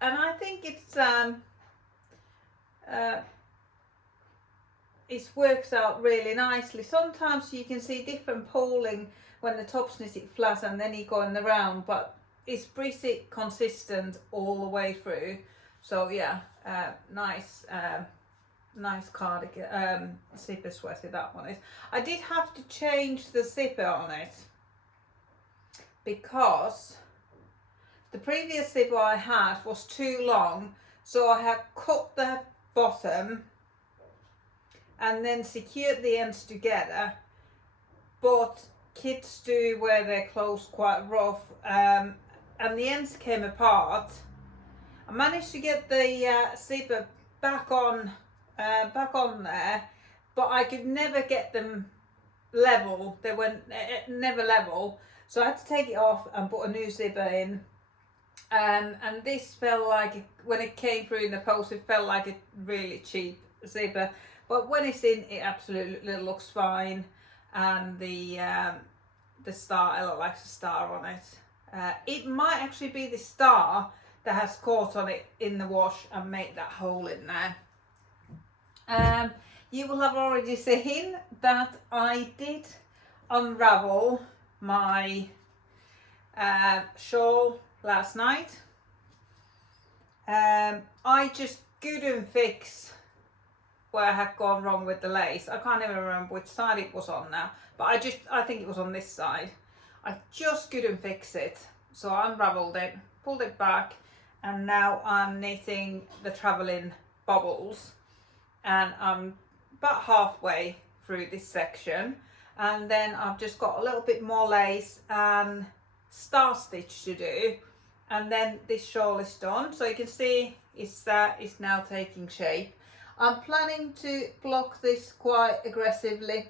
and I think it works out really nicely. Sometimes you can see different pooling when the top's knitted flat and then you go in the round, but it's pretty consistent all the way through. So yeah, nice cardigan, zipper sweater that one is. I did have to change the zipper on it because the previous zipper I had was too long, so I had cut the bottom and then secured the ends together. But kids do wear their clothes quite rough, and the ends came apart. I managed to get the zipper back on there, but I could never get them level. They were never level, so I had to take it off and put a new zipper in. And this felt like, when it came through in the post, it felt like a really cheap zipper. But when it's in, it absolutely looks fine. And the star, Ella likes a star on it. It might actually be the star that has caught on it in the wash and made that hole in there. You will have already seen that I did unravel my shawl last night. I just couldn't fix where I had gone wrong with the lace. I can't even remember which side it was on now, but I think it was on this side. I just couldn't fix it, so I unraveled it, pulled it back, and now I'm knitting the travelling bobbles, and I'm about halfway through this section, and then I've just got a little bit more lace and star stitch to do, and then this shawl is done. So you can see it's now taking shape. I'm planning to block this quite aggressively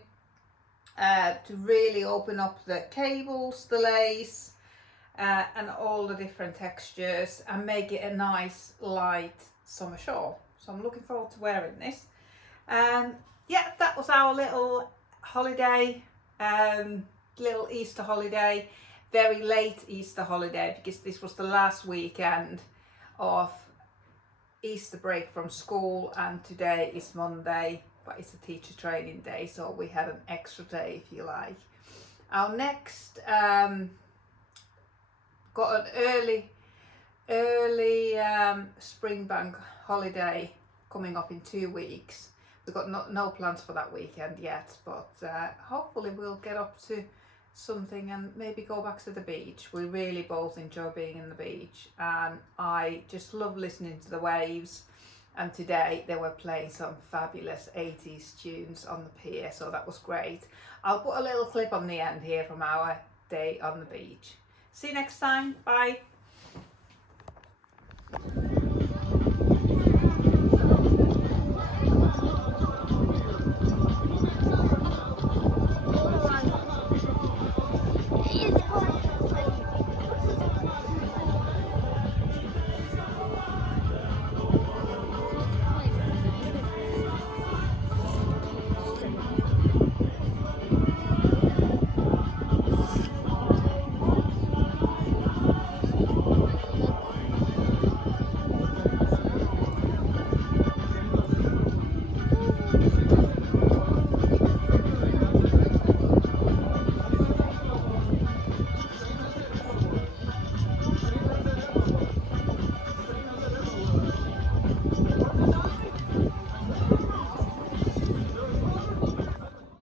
to really open up the cables, the lace, and all the different textures, and make it a nice light summer shawl. So I'm looking forward to wearing this. Yeah, that was our little holiday, little Easter holiday, very late Easter holiday, because this was the last weekend of Easter break from school, and today is Monday, but it's a teacher training day, so we had an extra day, if you like. Our next got an early spring bank holiday coming up in 2 weeks. We've got no plans for that weekend yet, but hopefully we'll get up to something and maybe go back to the beach. We really both enjoy being in the beach, and I just love listening to the waves, and today they were playing some fabulous 80s tunes on the pier, so that was great. I'll put a little clip on the end here from our day on the beach. See you next time. Bye.